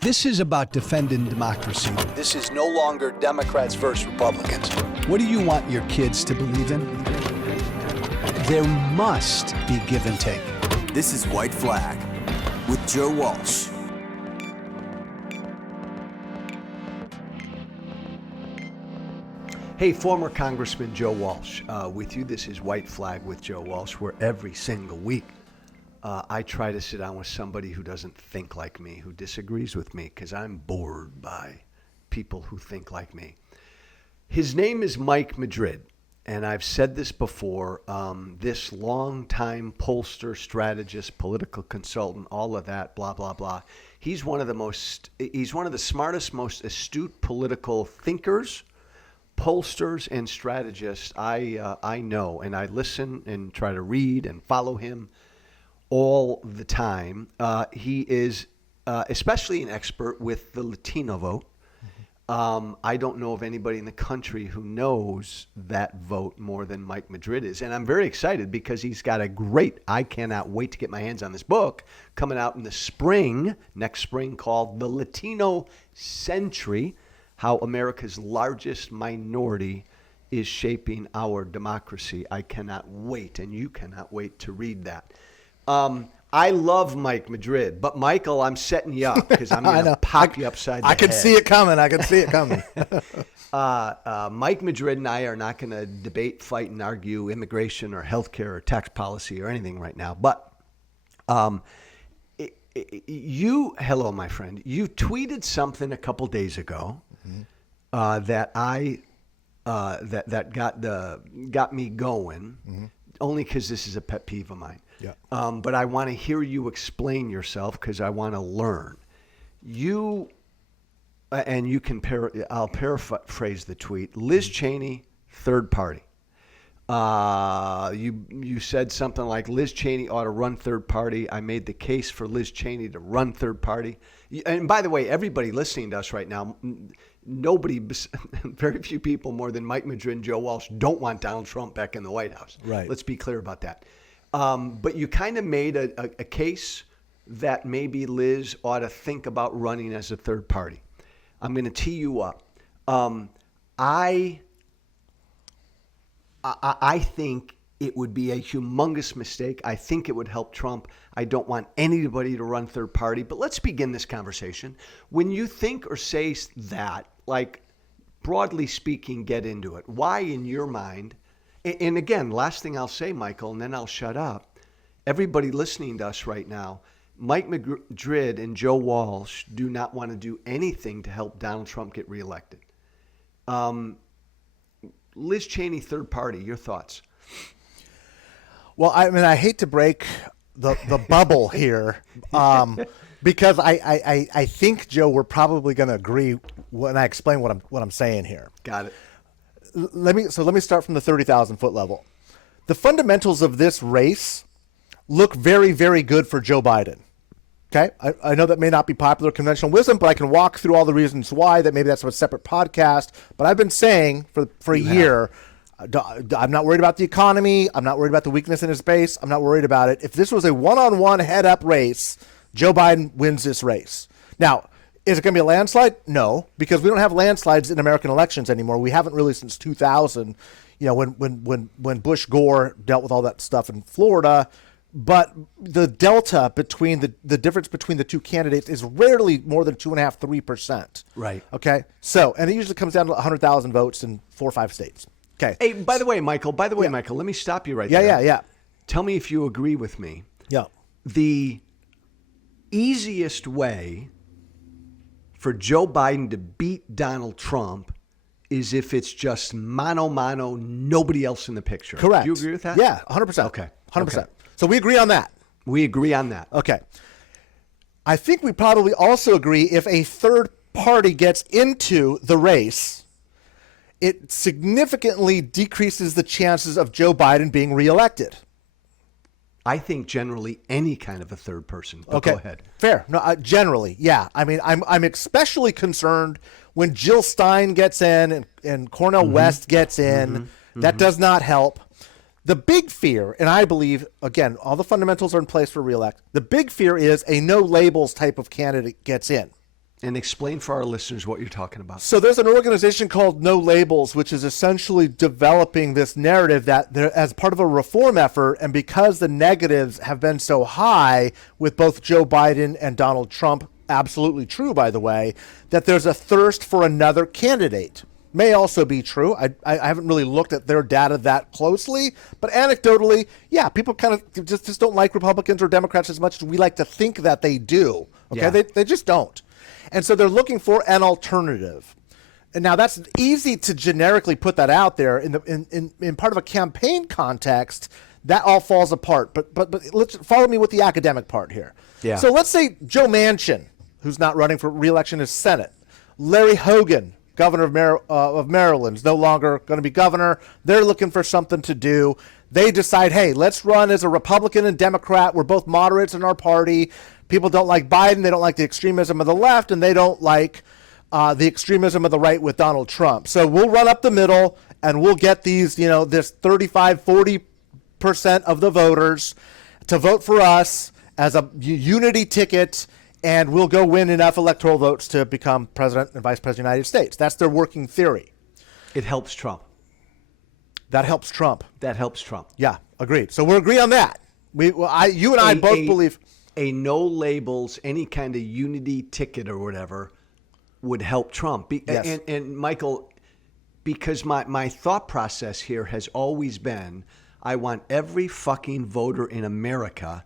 This is about defending democracy. This is no longer Democrats versus Republicans. What do you want your kids to believe in? There must be give and take. This is White Flag with Joe Walsh. Hey, former Congressman Joe Walsh with you. This is White Flag with Joe Walsh, where every single week I try to sit down with somebody who doesn't think like me, who disagrees with me, because I'm bored by people who think like me. His name is Mike Madrid, and I've said this before, this longtime pollster, strategist, political consultant, all of that, blah, blah, blah. He's one of the smartest, most astute political thinkers, pollsters, and strategists I know, and I listen and try to read and follow him all the time. He is especially an expert with the Latino vote. I don't know of anybody in the country who knows that vote more than Mike Madrid is. And I'm very excited because he's got I cannot wait to get my hands on this book coming out in the spring, next spring, called The Latino Century: How America's Largest Minority is Shaping Our Democracy. I cannot wait, and you cannot wait to read that. I love Mike Madrid, but Michael, I'm setting you up because I'm going to pop you upside the head. I can see it coming. Mike Madrid and I are not going to debate, fight, and argue immigration or healthcare or tax policy or anything right now. But hello, my friend. You tweeted something a couple days ago that got me going, only because this is a pet peeve of mine. Yeah. But I want to hear you explain yourself because I want to learn. And you can I'll paraphrase the tweet. Liz Cheney, third party. You said something like Liz Cheney ought to run third party. I made the case for Liz Cheney to run third party. And by the way, everybody listening to us right now, very few people more than Mike Madrid and Joe Walsh don't want Donald Trump back in the White House. Right. Let's be clear about that. But you kind of made a case that maybe Liz ought to think about running as a third party. I'm going to tee you up. I think it would be a humongous mistake. I think it would help Trump. I don't want anybody to run third party. But let's begin this conversation. When you think or say that, like broadly speaking, get into it. Why in your mind? And again, last thing I'll say, Michael, and then I'll shut up. Everybody listening to us right now, Mike Madrid and Joe Walsh do not want to do anything to help Donald Trump get reelected. Liz Cheney, third party, your thoughts? Well, I mean, I hate to break the bubble here because I think, Joe, we're probably going to agree when I explain what I'm saying here. Got it. Let me start from the 30,000 foot level. The fundamentals of this race look very, very good for Joe Biden. Okay, I know that may not be popular conventional wisdom, but I can walk through all the reasons why. That maybe that's a separate podcast. But I've been saying for a year, I'm not worried about the economy. I'm not worried about the weakness in his base. I'm not worried about it. If this was a one-on-one head-up race, Joe Biden wins this race. Now, is it going to be a landslide? No, because we don't have landslides in American elections anymore. We haven't really since 2000. You know, when Bush Gore dealt with all that stuff in Florida. But the delta between the difference between the two candidates is rarely more than 2.5%, 3%. Right. Okay. So, and it usually comes down to 100,000 votes in 4 or 5 states. Okay. Hey, by the way, Michael, Michael, let me stop you right there. Yeah. Tell me if you agree with me. Yeah. The easiest way for Joe Biden to beat Donald Trump is if it's just mano, nobody else in the picture. Correct. Do you agree with that? Yeah, 100%. Okay. 100%. Okay. So we agree on that. We agree on that. Okay. I think we probably also agree if a third party gets into the race, it significantly decreases the chances of Joe Biden being reelected. I think generally any kind of a third person. But okay. Go ahead. Fair. No, generally, yeah. I mean, I'm especially concerned when Jill Stein gets in and Cornel West gets in. That does not help. The big fear, and I believe, again, all the fundamentals are in place for reelect. The big fear is a no labels type of candidate gets in. And explain for our listeners what you're talking about. So there's an organization called No Labels, which is essentially developing this narrative that there, as part of a reform effort, and because the negatives have been so high with both Joe Biden and Donald Trump, absolutely true, by the way, that there's a thirst for another candidate. May also be true. I haven't really looked at their data that closely, but anecdotally, yeah, people kind of just don't like Republicans or Democrats as much as we like to think that they do. Okay, Yeah. they just don't. And so they're looking for an alternative. And now that's easy to generically put that out there in part of a campaign context. That all falls apart. But let's follow me with the academic part here. Yeah. So let's say Joe Manchin, who's not running for re-election as Senate, Larry Hogan, governor of Maryland, is no longer going to be governor. They're looking for something to do. They decide, hey, let's run as a Republican and Democrat. We're both moderates in our party. People don't like Biden. They don't like the extremism of the left, and they don't like the extremism of the right with Donald Trump. So we'll run up the middle, and we'll get these, this 35, 40% of the voters to vote for us as a unity ticket, and we'll go win enough electoral votes to become president and vice president of the United States. That's their working theory. It helps Trump. That helps Trump. That helps Trump. Yeah, agreed. So we'll agree on that. You and I both believe a no labels, any kind of unity ticket or whatever would help Trump. Yes. And Michael, because my thought process here has always been, I want every fucking voter in America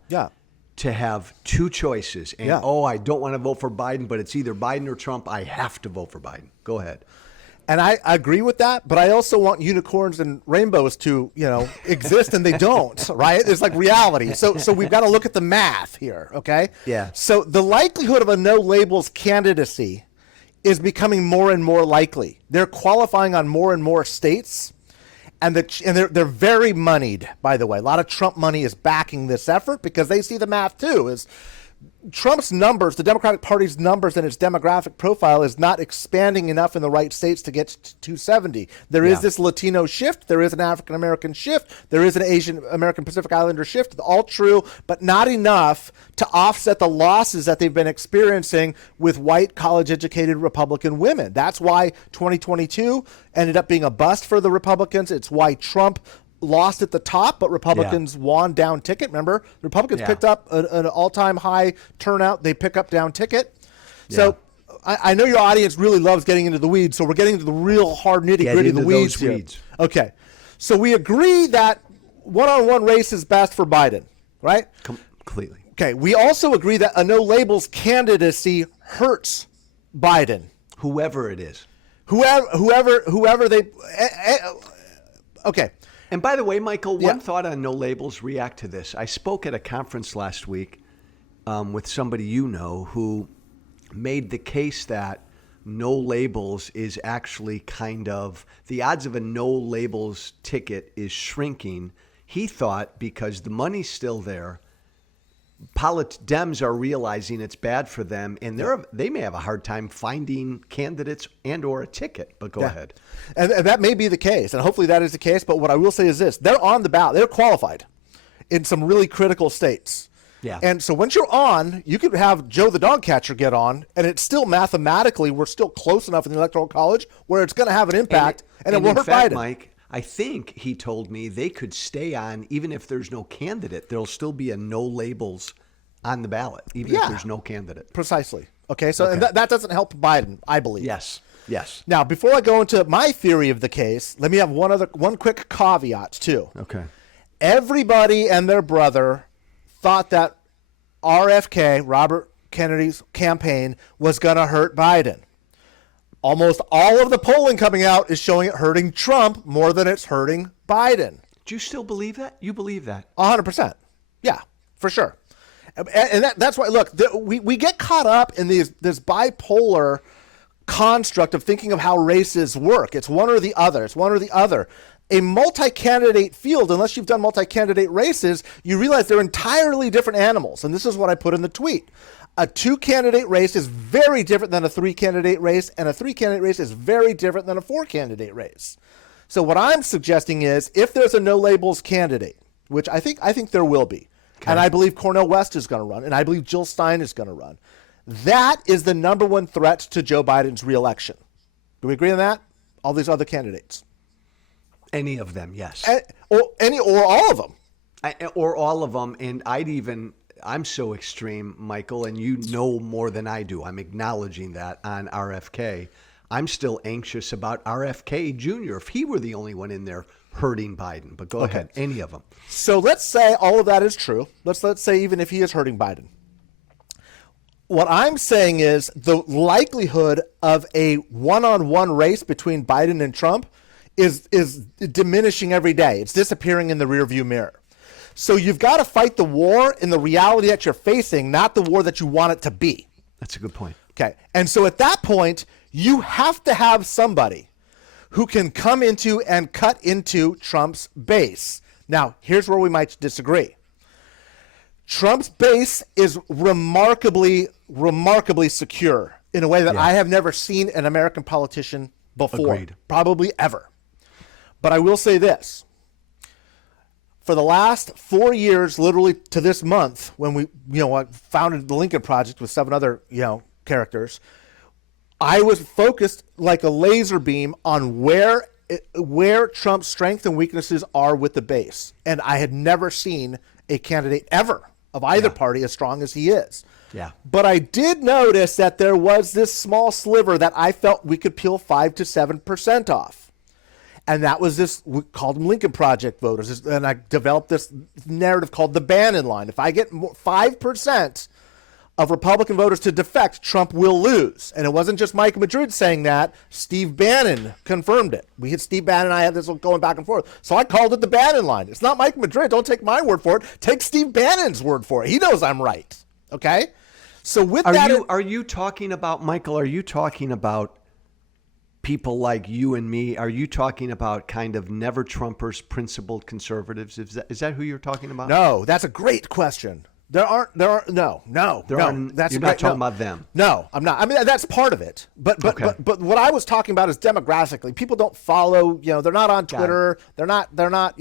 to have two choices. And, I don't want to vote for Biden, but it's either Biden or Trump. I have to vote for Biden. Go ahead. And I agree with that, but I also want unicorns and rainbows to, exist, and they don't, right? It's like reality. So we've got to look at the math here, okay? Yeah. So the likelihood of a no labels candidacy is becoming more and more likely. They're qualifying on more and more states, and they're very moneyed, by the way. A lot of Trump money is backing this effort because they see the math too. Is Trump's numbers, the Democratic Party's numbers and its demographic profile is not expanding enough in the right states to get to 270. There is this Latino shift. There is an African American shift. There is an Asian American Pacific Islander shift. All true, but not enough to offset the losses that they've been experiencing with white college-educated Republican women. That's why 2022 ended up being a bust for the Republicans. It's why Trump lost at the top, but Republicans won down ticket. Remember, Republicans picked up an all-time high turnout. They pick up down ticket. So I know your audience really loves getting into the weeds, so we're getting into the real hard nitty-gritty of the weeds here. Okay. So we agree that one-on-one race is best for Biden, right? Completely. Okay. We also agree that a no-labels candidacy hurts Biden. Whoever it is. Whoever they... Okay. And by the way, Michael, one thought on no labels, react to this. I spoke at a conference last week with somebody who made the case that no labels is actually kind of, the odds of a no labels ticket is shrinking. He thought because the money's still there, Dems are realizing it's bad for them, and they may have a hard time finding candidates and or a ticket. But go ahead. And that may be the case, and hopefully that is the case. But what I will say is this: they're on the ballot. They're qualified in some really critical states. Yeah. And so once you're on, you could have Joe the dog catcher get on, and it's still mathematically, we're still close enough in the Electoral College where it's going to have an impact, and it will hurt Biden. Mike, I think he told me they could stay on even if there's no candidate. There'll still be a no labels on the ballot, even if there's no candidate. Precisely. Okay, so and that doesn't help Biden, I believe. Yes. Now, before I go into my theory of the case, let me have one quick caveat too. Okay. Everybody and their brother thought that RFK, Robert Kennedy's campaign, was going to hurt Biden. Almost all of the polling coming out is showing it hurting Trump more than it's hurting Biden. Do you still believe that? You believe that? 100%. Yeah, for sure. And that's why, look, we get caught up in this bipolar construct of thinking of how races work. It's one or the other. It's one or the other. A multi-candidate field, unless you've done multi-candidate races, you realize they're entirely different animals. And this is what I put in the tweet. A 2-candidate race is very different than a 3-candidate race, and a 3-candidate race is very different than a 4-candidate race. So what I'm suggesting is, if there's a no-labels candidate, which I think there will be, and I believe Cornel West is going to run, and I believe Jill Stein is going to run, That is the number one threat to Joe Biden's reelection. Do we agree on that? All these other candidates. Any of them, yes. Or all of them. Or all of them. And I'm so extreme, Michael, and you know more than I do. I'm acknowledging that on RFK. I'm still anxious about RFK Jr. if he were the only one in there hurting Biden. But go ahead, any of them. So let's say all of that is true. Let's say even if he is hurting Biden. What I'm saying is the likelihood of a one-on-one race between Biden and Trump is diminishing every day. It's disappearing in the rearview mirror. So you've got to fight the war in the reality that you're facing, not the war that you want it to be. That's a good point. Okay. And so at that point, you have to have somebody who can come into and cut into Trump's base. Now, here's where we might disagree. Trump's base is remarkably secure in a way that I have never seen an American politician before. Agreed. Probably ever. But I will say this. For the last 4 years, literally to this month, when we, founded the Lincoln Project with 7 other, characters, I was focused like a laser beam on where Trump's strengths and weaknesses are with the base. And I had never seen a candidate ever of either party as strong as he is. Yeah. But I did notice that there was this small sliver that I felt we could peel 5 to 7% off. And that was this, we called them Lincoln Project voters. And I developed this narrative called the Bannon line. If I get 5% of Republican voters to defect, Trump will lose. And it wasn't just Mike Madrid saying that. Steve Bannon confirmed it. We had Steve Bannon and I had this going back and forth. So I called it the Bannon line. It's not Mike Madrid. Don't take my word for it. Take Steve Bannon's word for it. He knows I'm right. Okay? So with are you talking about, Michael, are you talking about people like you and me? Are you talking about kind of never Trumpers, principled conservatives? Is that who you're talking about? No, that's a great question. No. That's you're not talking about them. No, I'm not. I mean, that's part of it. But what I was talking about is demographically. People don't follow, they're not on Twitter. They're not,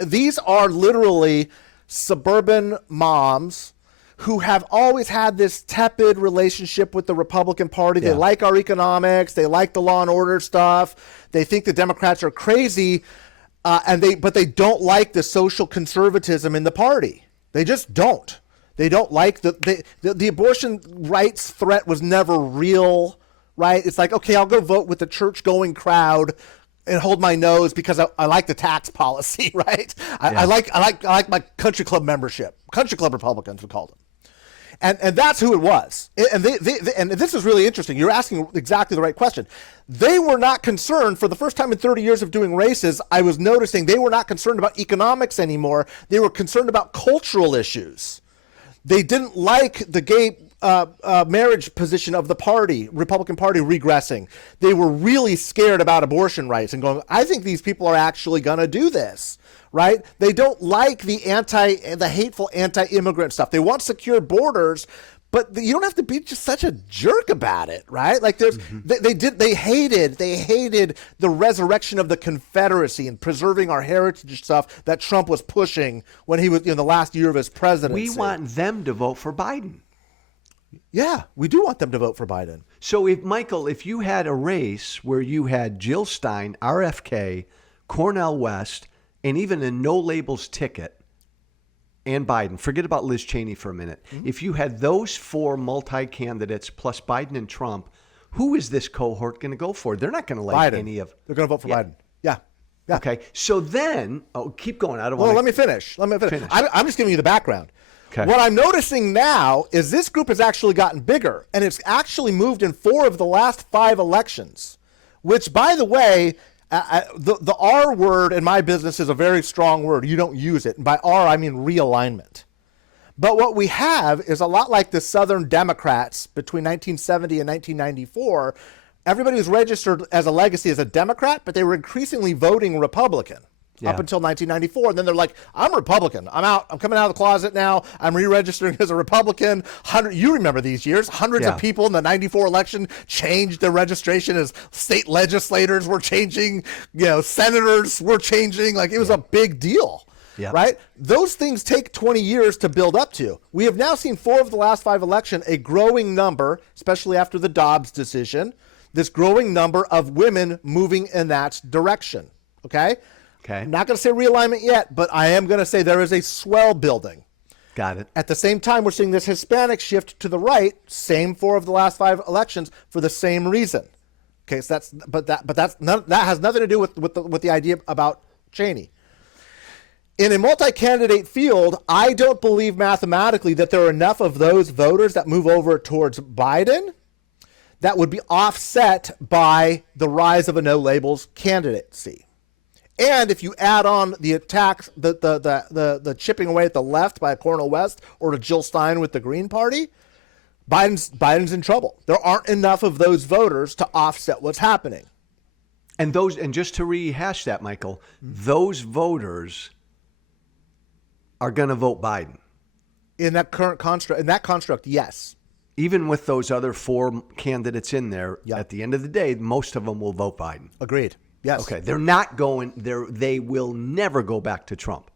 these are literally suburban moms who have always had this tepid relationship with the Republican Party. They like our economics. They like the law and order stuff. They think the Democrats are crazy, but they don't like the social conservatism in the party. They just don't. They don't like the abortion rights threat was never real, right? It's like, okay, I'll go vote with the church-going crowd and hold my nose because I like the tax policy, right? I like my country club membership. Country club Republicans, we called them. And that's who it was. And and this is really interesting. You're asking exactly the right question. They were not concerned, for the first time in 30 years of doing races, I was noticing they were not concerned about economics anymore. They were concerned about cultural issues. They didn't like the gay marriage position of the party, Republican Party, regressing. They were really scared about abortion rights and going, I think these people are actually going to do this. Right? They don't like the hateful anti-immigrant stuff. They want secure borders, but you don't have to be just such a jerk about it, right? Like they hated the resurrection of the Confederacy and preserving our heritage stuff that Trump was pushing when he was in the last year of his presidency. We want them to vote for Biden. Yeah, we do want them to vote for Biden. So if you had a race where you had Jill Stein, RFK, Cornel West, and even a no-labels ticket, and Biden, forget about Liz Cheney for a minute. Mm-hmm. If you had those 4 multi-candidates plus Biden and Trump, who is this cohort going to go for? They're not going to like Biden. any of... They're going to vote for Biden. Yeah. Okay, so then... Oh, keep going. I don't want to... Well, let me finish. I'm just giving you the background. Okay. What I'm noticing now is this group has actually gotten bigger, and it's actually moved in 4 of the last 5 elections, which, by the way... the R word in my business is a very strong word. You don't use it. And by R, I mean realignment. But what we have is a lot like the Southern Democrats between 1970 and 1994. Everybody was registered as a legacy as a Democrat, but they were increasingly voting Republican up until 1994. And then they're like, I'm Republican. I'm out. I'm coming out of the closet now. I'm re-registering as a Republican. You remember these years. Hundreds of people in the 94 election changed their registration as state legislators were changing, senators were changing. Like, it was a big deal. Yep. right? Those things take 20 years to build up to. We have now seen 4 of the last 5 elections, a growing number, especially after the Dobbs decision, this growing number of women moving in that direction, okay? Okay. I'm not going to say realignment yet, but I am going to say there is a swell building. Got it. At the same time, we're seeing this Hispanic shift to the right, same 4 of the last 5 elections for the same reason. Okay, so that has nothing to do with the idea about Cheney. In a multi-candidate field, I don't believe mathematically that there are enough of those voters that move over towards Biden that would be offset by the rise of a no labels candidacy. And if you add on the attacks, the chipping away at the left by Cornel West or to Jill Stein with the Green Party, Biden's in trouble. There aren't enough of those voters to offset what's happening. And just to rehash that, Michael, those voters are going to vote Biden. In that current construct, yes. Even with those other 4 candidates in there, at the end of the day, most of them will vote Biden. Agreed. Yes. Okay. They're not going there. They will never go back to Trump.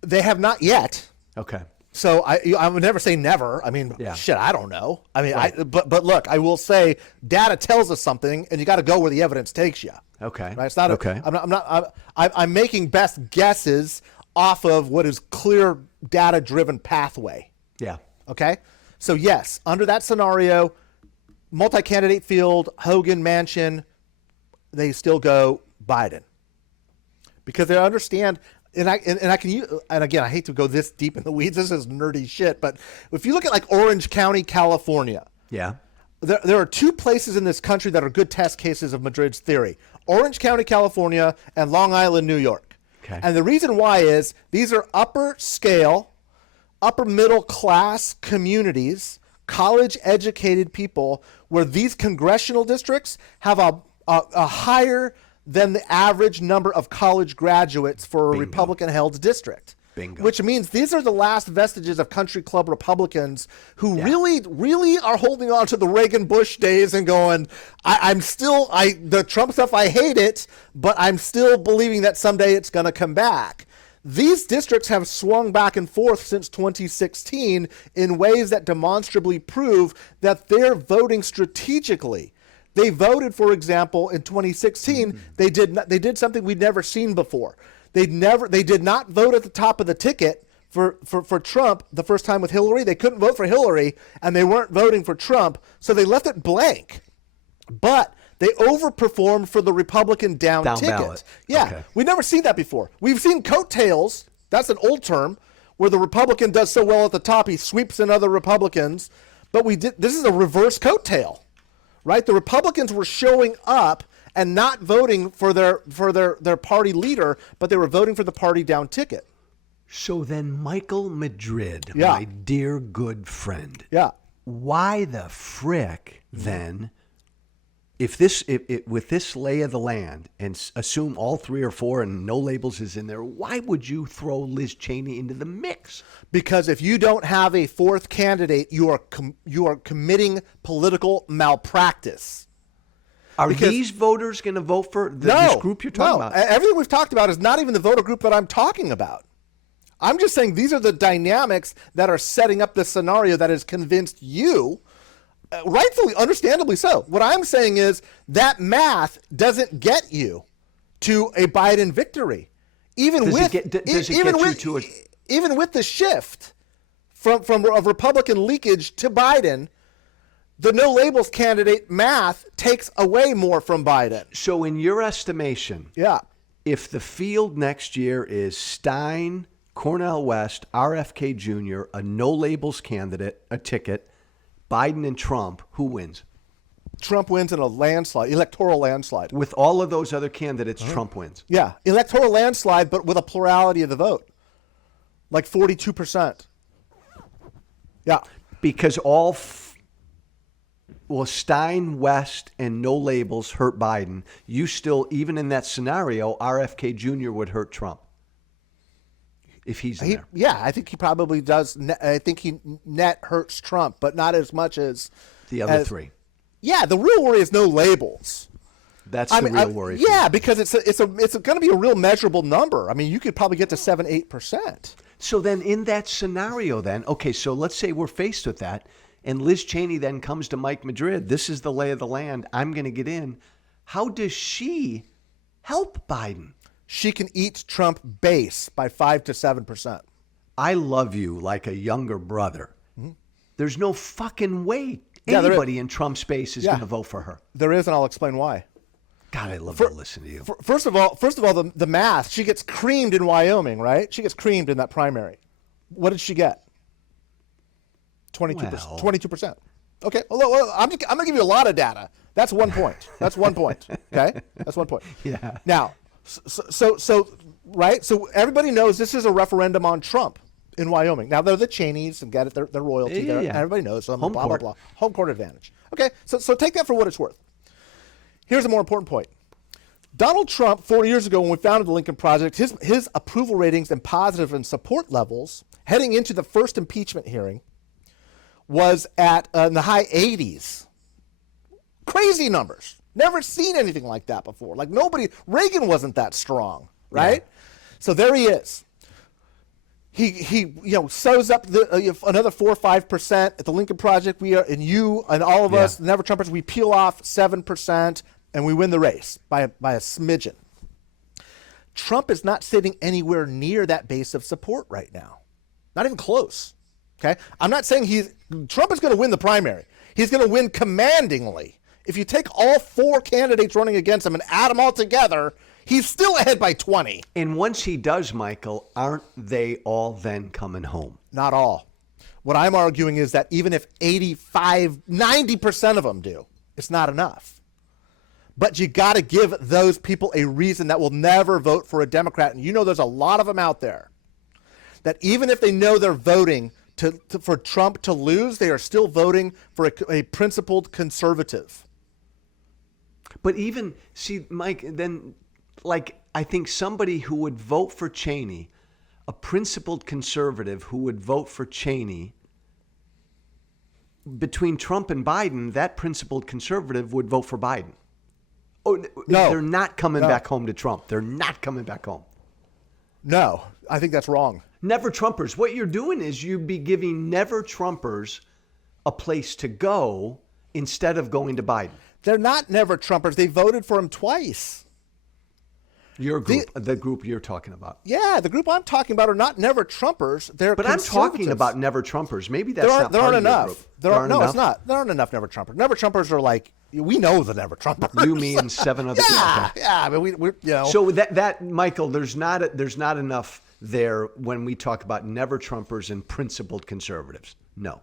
They have not yet. Okay. So I would never say never. I mean, shit, I don't know. I mean, right. But look, I will say data tells us something, and you got to go where the evidence takes you. Okay. Right? It's not. Okay. I'm making best guesses off of what is clear data-driven pathway. Yeah. Okay. So yes, under that scenario, multi-candidate field, Hogan, Manchin, they still go Biden because they understand. And again, I hate to go this deep in the weeds. This is nerdy shit. But if you look at like Orange County, California, there are 2 places in this country that are good test cases of Madrid's theory: Orange County, California, and Long Island, New York. Okay. And the reason why is these are upper scale, upper middle class communities, college educated people, where these congressional districts have a higher than the average number of college graduates for a Republican-held district. Bingo. Which means these are the last vestiges of country club Republicans who really, really are holding on to the Reagan-Bush days and going, the Trump stuff, I hate it, but I'm still believing that someday it's going to come back. These districts have swung back and forth since 2016 in ways that demonstrably prove that they're voting strategically. They voted, for example, in 2016. They did something we'd never seen before. They did not vote at the top of the ticket for Trump the first time with Hillary. They couldn't vote for Hillary, and they weren't voting for Trump, so they left it blank. But they overperformed for the Republican down ticket. Ballot. Yeah, okay. We've never seen that before. We've seen coattails. That's an old term, where the Republican does so well at the top, he sweeps in other Republicans. But this is a reverse coattail. Right, the Republicans were showing up and not voting for their party leader, but they were voting for the party down ticket. So then, Michael Madrid, my dear good friend, why the frick then, if with this lay of the land and assume all 3 or 4 and no labels is in there, why would you throw Liz Cheney into the mix? Because if you don't have a 4th candidate, you are committing political malpractice. These voters going to vote for this group you're talking about? Everything we've talked about is not even the voter group that I'm talking about. I'm just saying these are the dynamics that are setting up the scenario that has convinced you, rightfully, understandably so. What I'm saying is that math doesn't get you to a Biden victory. Even with the shift from a Republican leakage to Biden, the no labels candidate math takes away more from Biden. So in your estimation, if the field next year is Stein, Cornel West, RFK Jr., a no labels candidate, a ticket, Biden and Trump, who wins? Trump wins in a landslide, electoral landslide. With all of those other candidates, Trump wins. Yeah, electoral landslide, but with a plurality of the vote. Like 42%. Yeah. Because Stein, West, and no labels hurt Biden. You still, even in that scenario, RFK Jr. would hurt Trump. If he's in there. Yeah, I think he probably does. I think he net hurts Trump, but not as much as the other 3. Yeah, the real worry is no labels. That's the real worry. Yeah, because it's going to be a real measurable number. I mean, you could probably get to 7-8%. So then in that scenario then, okay, so let's say we're faced with that, and Liz Cheney then comes to Mike Madrid. This is the lay of the land. I'm going to get in. How does she help Biden? She can eat Trump base by 5 to 7%. I love you like a younger brother. Mm-hmm. There's no fucking way anybody in Trump's base is going to vote for her. There is, and I'll explain why. God, I love to listen to you. First of all, the math. She gets creamed in Wyoming, right? She gets creamed in that primary. What did she get? 22%. Well. 22%. Okay. Well, I'm going to give you a lot of data. That's 1 point. That's 1 point. Okay. That's 1 point. Yeah. Now, so right. So everybody knows this is a referendum on Trump in Wyoming. Now they're the Cheneys and get it. They're royalty there. Yeah. Everybody knows them. Home blah court. blah blah. Home court advantage. Okay. So take that for what it's worth. Here's a more important point. Donald Trump, 4 years ago when we founded the Lincoln Project, his approval ratings and positive and support levels heading into the first impeachment hearing was at in the high 80s. Crazy numbers. Never seen anything like that before. Like Reagan wasn't that strong, right? Yeah. So there he is. He sews up another 4 or 5% at the Lincoln Project. We are, and you and all of us, the Never Trumpers, we peel off 7%. And we win the race by a smidgen. Trump is not sitting anywhere near that base of support right now. Not even close. Okay? I'm not saying Trump is going to win the primary. He's going to win commandingly. If you take all 4 candidates running against him and add them all together, he's still ahead by 20. And once he does, Michael, aren't they all then coming home? Not all. What I'm arguing is that even if 85, 90% of them do, it's not enough. But you got to give those people a reason that will never vote for a Democrat. And there's a lot of them out there that even if they know they're voting for Trump to lose, they are still voting for a principled conservative. But even, see, Mike, then, I think somebody who would vote for Cheney, a principled conservative who would vote for Cheney, between Trump and Biden, that principled conservative would vote for Biden. Oh, no, they're not coming back home to Trump. They're not coming back home. No, I think that's wrong. Never Trumpers. What you're doing is you'd be giving never Trumpers a place to go instead of going to Biden. They're not never Trumpers. They voted for him twice. Your group, the group you're talking about. Yeah, the group I'm talking about are not never Trumpers. They're But I'm talking about never Trumpers. Maybe that's not there part aren't of enough. your group. It's not. There aren't enough never Trumpers. Never Trumpers are like, we know the never Trumpers. You mean 7 other people? Yeah. I mean, we So that Michael, there's not enough there when we talk about never Trumpers and principled conservatives. No.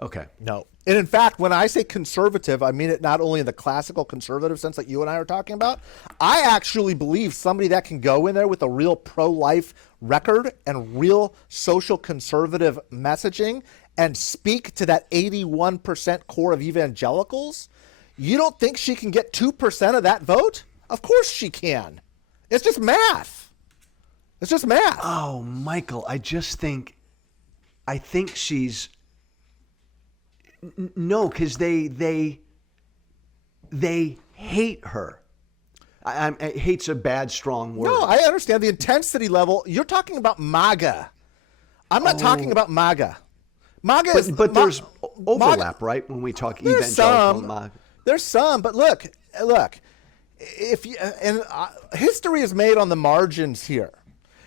Okay. No. And in fact, when I say conservative, I mean it not only in the classical conservative sense that you and I are talking about. I actually believe somebody that can go in there with a real pro-life record and real social conservative messaging and speak to that 81% core of evangelicals. You don't think she can get 2% of that vote? Of course she can. It's just math. It's just math. Oh, Michael, I think she's... No, because they hate her. Hate's a bad, strong word. No, I understand the intensity level. You're talking about MAGA. I'm not talking about MAGA. MAGA is... But there's overlap, right? When we talk evangelical MAGA. There's some, but look. If you, history is made on the margins here.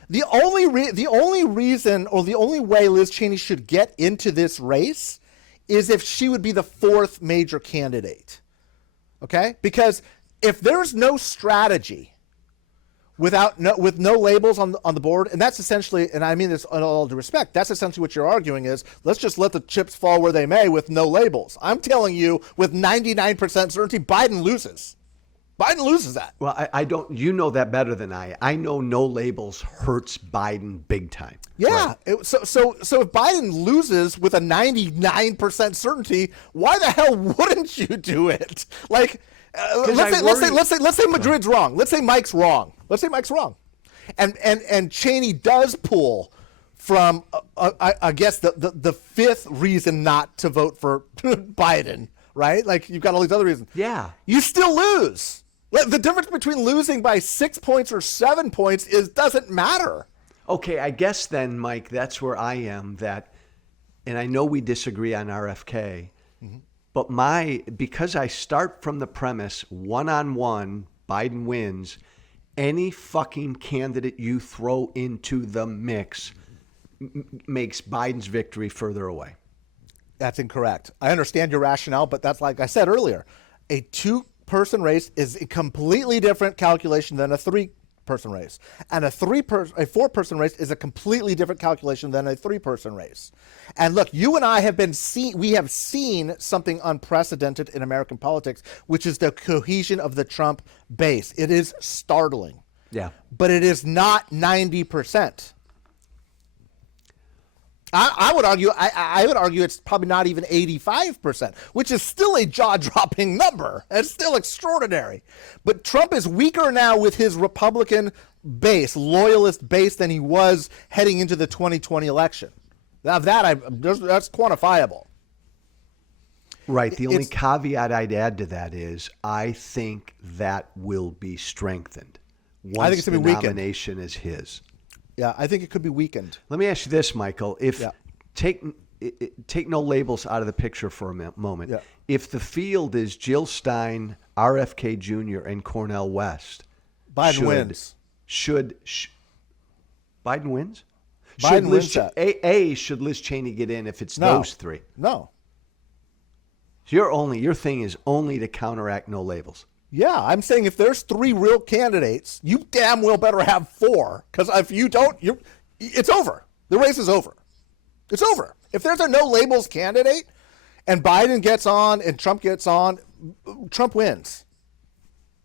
The only reason or the only way Liz Cheney should get into this race is if she would be the 4th major candidate. Okay? Because if there's no strategy with no labels on the board, and that's essentially, and I mean this in all due respect, that's essentially what you're arguing is, let's just let the chips fall where they may with no labels. I'm telling you, with 99% certainty, Biden loses. Biden loses that. Well, I don't. You know that better than I. I know no labels hurts Biden big time. Yeah. Right. So if Biden loses with a 99% certainty, why the hell wouldn't you do it? Like, let's say Madrid's wrong. Let's say Mike's wrong. And Cheney does pull from I guess the 5th reason not to vote for Biden. right? Like you've got all these other reasons. Yeah. You still lose. Like, the difference between losing by 6 points or 7 points doesn't matter. Okay, I guess then, Mike, that's where I am. And I know we disagree on RFK, but because I start from the premise 1-on-1, Biden wins. Any fucking candidate you throw into the mix makes Biden's victory further away. That's incorrect. I understand your rationale, but that's like I said earlier, a 2-person race is a completely different calculation than a 3-person race. And a 4-person race is a completely different calculation than a 3-person race. And look, you and I have we have seen something unprecedented in American politics, which is the cohesion of the Trump base. It is startling. Yeah. But it is not 90%. I would argue. I would argue it's probably not even 85%, which is still a jaw-dropping number. It's still extraordinary. But Trump is weaker now with his Republican base, loyalist base, than he was heading into the 2020 election. Now that's quantifiable. Right. The only caveat I'd add to that is I think that will be strengthened once I think it's the gonna be weakened. nomination is his. Yeah, I think it could be weakened. Let me ask you this, Michael. Take no labels out of the picture for a moment. Yeah. If the field is Jill Stein, RFK Jr., and Cornel West, Biden wins. Biden wins? Biden wins that. Should Liz Cheney get in if it's No. those three? No. So your thing is only to counteract no labels. Yeah, I'm saying if there's 3 real candidates, you damn well better have 4. Because if you don't, it's over. The race is over. It's over. If there's a no labels candidate and Biden gets on and Trump gets on, Trump wins.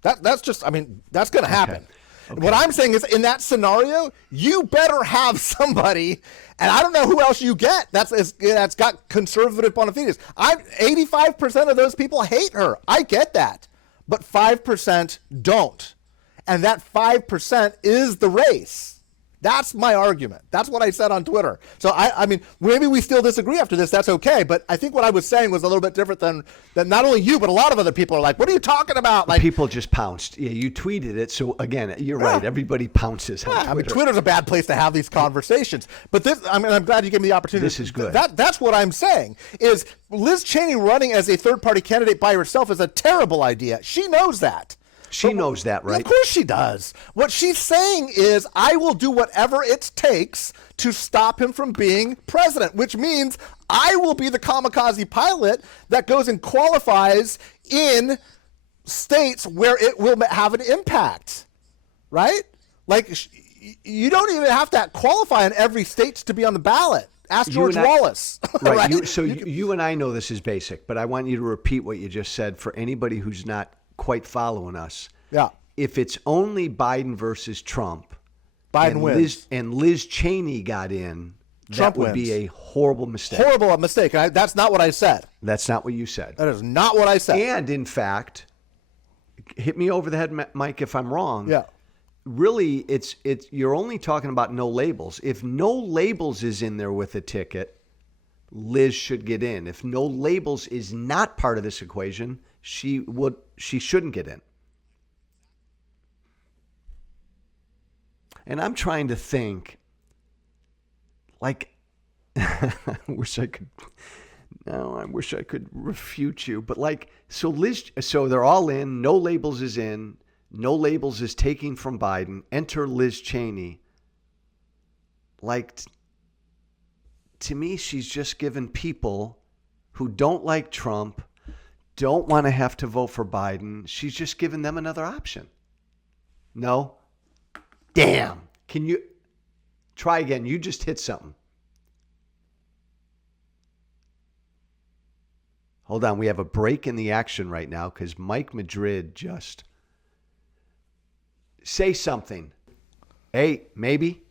That's just, I mean, that's going to happen. Okay. What I'm saying is in that scenario, you better have somebody, and I don't know who else you get that's got conservative bona fides. 85% of those people hate her. I get that. But 5% don't. And that 5% is the race. That's my argument. That's what I said on Twitter. So, I mean, maybe we still disagree after this. That's okay. But I think what I was saying was a little bit different than not only you, but a lot of other people are like, what are you talking about? Like, people just pounced. Yeah, you tweeted it. So, again, you're right. Everybody pounces on Twitter. I mean, Twitter's a bad place to have these conversations. But this, I mean, I'm glad you gave me the opportunity. This is good. That's what I'm saying is Liz Cheney running as a third-party candidate by herself is a terrible idea. She knows that. She knows that, right? Of course she does. What she's saying is, I will do whatever it takes to stop him from being president, which means I will be the kamikaze pilot that goes and qualifies in states where it will have an impact, right? Like, you don't even have to qualify in every state to be on the ballot. Ask George Wallace. Right. Right? You and I know this is basic, but I want you to repeat what you just said for anybody who's not quite following us. Yeah. If it's only Biden versus Trump, Biden wins. Liz Cheney got in, Trump that would be a horrible mistake. Horrible mistake. That's not what I said. That's not what you said. That is not what I said. And in fact, hit me over the head, Mike, if I'm wrong. Yeah. Really, it's you're only talking about no labels. If no labels is in there with a ticket, Liz should get in. If no labels is not part of this equation, she shouldn't get in. And I'm trying to think, like, I wish I could refute you, but like, so they're all in, no labels is in, no labels is taking from Biden, enter Liz Cheney. Like, to me, she's just given people who don't like Trump, don't want to have to vote for Biden, she's just given them another option. No? Damn. Can you try again? You just hit something. Hold on. We have a break in the action right now because Mike Madrid just say something. Hey, maybe.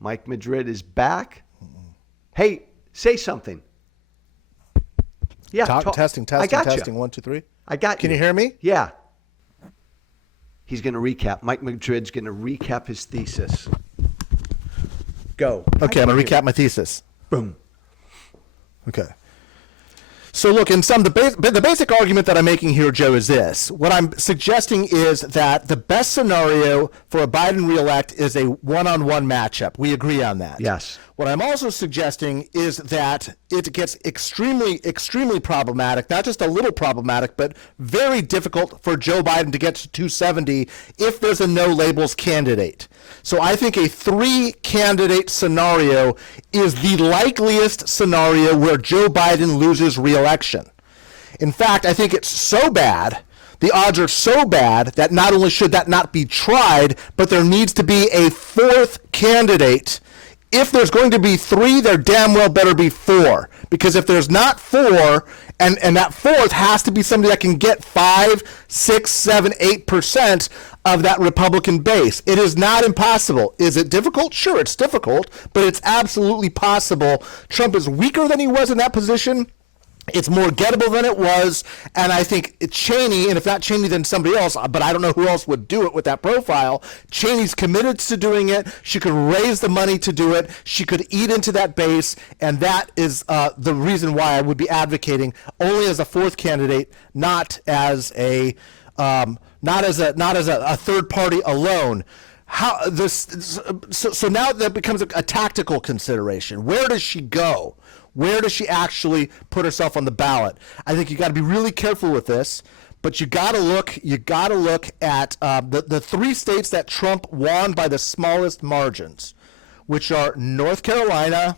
Mike Madrid is back. Hey, say something. Yeah. Testing. I got testing. You. 1, 2, 3. I got you. Can you hear me? Yeah. He's going to recap. Mike Madrid's going to recap his thesis. Go. Okay, I'm going to recap my thesis. Boom. Okay. So look, in some the basic argument that I'm making here, Joe, is this. What I'm suggesting is that the best scenario for a Biden reelect is a one-on-one matchup. We agree on that. Yes. What I'm also suggesting is that it gets extremely, extremely problematic, not just a little problematic, but very difficult for Joe Biden to get to 270 if there's a no labels candidate. So I think a 3-candidate scenario is the likeliest scenario where Joe Biden loses re-election. In fact, I think it's so bad, the odds are so bad that not only should that not be tried, but there needs to be a 4th candidate. If there's going to be 3, there damn well better be 4. Because if there's not 4, and that 4th has to be somebody that can get 5, 6, 7, 8% of that Republican base. It is not impossible. Is it difficult? Sure, it's difficult, but it's absolutely possible. Trump is weaker than he was in that position. It's more gettable than it was, and I think Cheney, and if not Cheney, then somebody else, but I don't know who else would do it with that profile. Cheney's committed to doing it. She could raise the money to do it. She could eat into that base, and that is the reason why I would be advocating only as a 4th candidate, not as a third party alone. So now that becomes a tactical consideration. Where does she go? Where does she actually put herself on the ballot? I think you got to be really careful with this, but you got to look at the 3 states that Trump won by the smallest margins, which are North Carolina,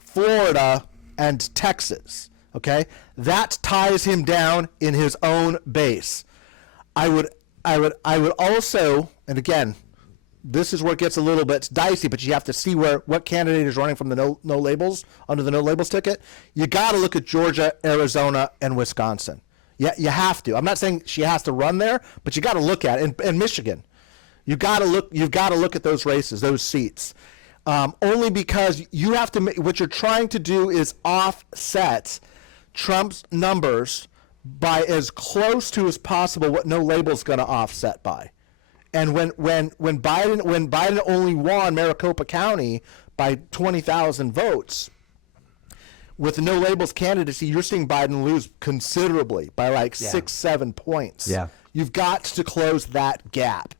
Florida, and Texas. Okay, that ties him down in his own base. I would also, and again, this is where it gets a little bit dicey, but you have to see what candidate is running from the no labels, under the no labels ticket. You got to look at Georgia, Arizona, and Wisconsin. Yeah, you have to. I'm not saying she has to run there, but you got to look at it. And Michigan, you've got to look at those races, those seats. Only because you have to. What you're trying to do is offset Trump's numbers by as close to as possible what no label's going to offset by. And when Biden only won Maricopa County by 20,000 votes, with the no labels candidacy, you're seeing Biden lose considerably by like 6, 7 points. Yeah. You've got to close that gap.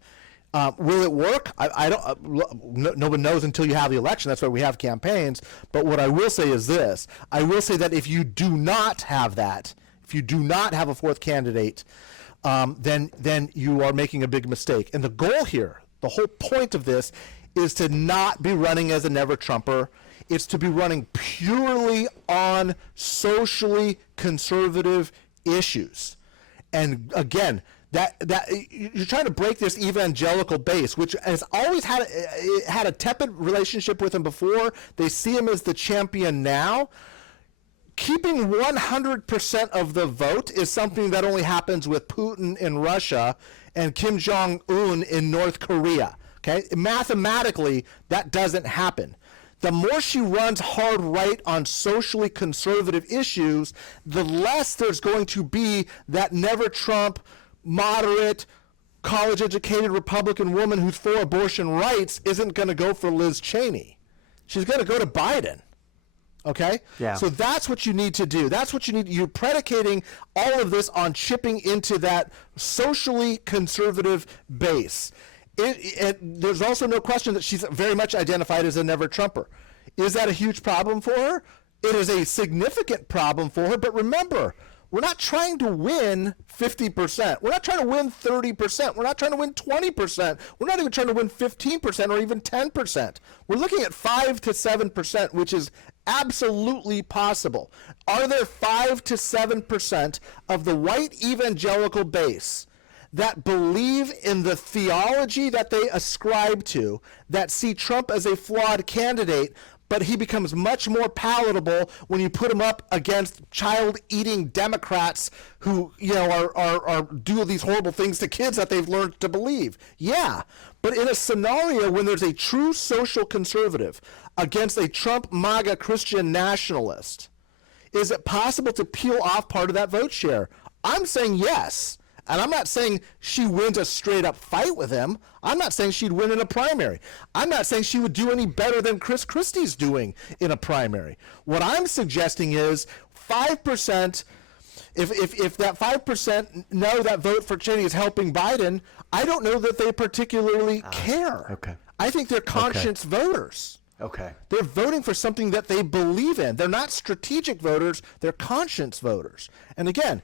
Will it work? I don't. No one knows until you have the election. That's why we have campaigns. But what I will say is this: I will say that if you do not have that, if you do not have a 4th candidate, then you are making a big mistake. And the goal here, the whole point of this, is to not be running as a never Trumper. It's to be running purely on socially conservative issues. And again, that you're trying to break this evangelical base, which has always had a tepid relationship with him before. They see him as the champion now. Keeping 100% of the vote is something that only happens with Putin in Russia and Kim Jong-un in North Korea. Okay, mathematically, that doesn't happen. The more she runs hard right on socially conservative issues, the less there's going to be that never Trump, moderate, college-educated Republican woman who's for abortion rights isn't going to go for Liz Cheney. She's going to go to Biden. Okay? Yeah. So that's what you need to do. That's what you need. You're predicating all of this on chipping into that socially conservative base. There's also no question that she's very much identified as a never Trumper. Is that a huge problem for her? It is a significant problem for her, but remember, we're not trying to win 50%. We're not trying to win 30%. We're not trying to win 20%. We're not even trying to win 15% or even 10%. We're looking at 5 to 7%, which is absolutely possible. Are there 5 to 7% of the white evangelical base that believe in the theology that they ascribe to, that see Trump as a flawed candidate, but he becomes much more palatable when you put him up against child-eating Democrats who, are do these horrible things to kids that they've learned to believe? Yeah, but in a scenario when there's a true social conservative against a Trump MAGA Christian nationalist, is it possible to peel off part of that vote share? I'm saying yes. And I'm not saying she wins a straight-up fight with him. I'm not saying she'd win in a primary. I'm not saying she would do any better than Chris Christie's doing in a primary. What I'm suggesting is 5%, if that 5% know that vote for Cheney is helping Biden, I don't know that they particularly care. Okay. I think they're conscience voters. Okay. They're voting for something that they believe in. They're not strategic voters. They're conscience voters. And again,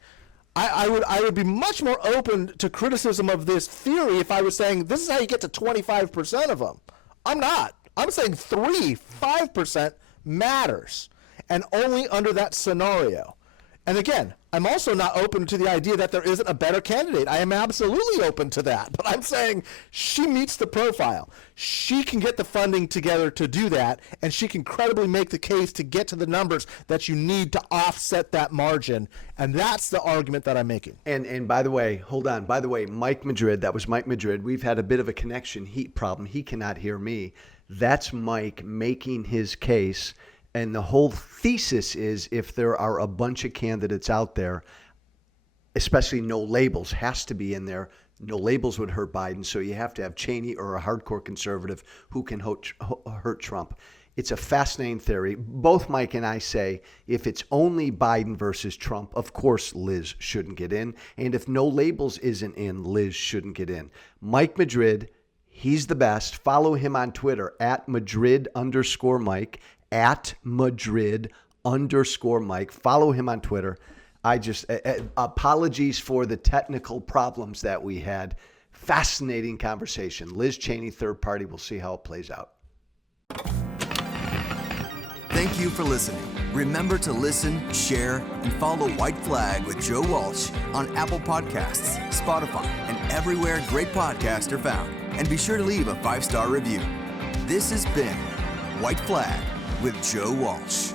I would be much more open to criticism of this theory if I was saying this is how you get to 25% of them. I'm not. I'm saying 5% matters, and only under that scenario. And again, I'm also not open to the idea that there isn't a better candidate. I am absolutely open to that. But I'm saying she meets the profile. She can get the funding together to do that, and she can credibly make the case to get to the numbers that you need to offset that margin. And that's the argument that I'm making. And by the way, hold on. By the way, Mike Madrid, that was Mike Madrid. We've had a bit of a connection heat problem. He cannot hear me. That's Mike making his case. And the whole thesis is if there are a bunch of candidates out there, especially no labels, has to be in there. No labels would hurt Biden. So you have to have Cheney or a hardcore conservative who can hurt Trump. It's a fascinating theory. Both Mike and I say if it's only Biden versus Trump, of course Liz shouldn't get in. And if no labels isn't in, Liz shouldn't get in. Mike Madrid, he's the best. Follow him on Twitter at Madrid_Mike. At Madrid_Mike. Follow him on Twitter. Apologies for the technical problems that we had. Fascinating conversation. Liz Cheney, third party. We'll see how it plays out. Thank you for listening. Remember to listen, share, and follow White Flag with Joe Walsh on Apple Podcasts, Spotify, and everywhere great podcasts are found. And be sure to leave a 5-star review. This has been White Flag with Joe Walsh.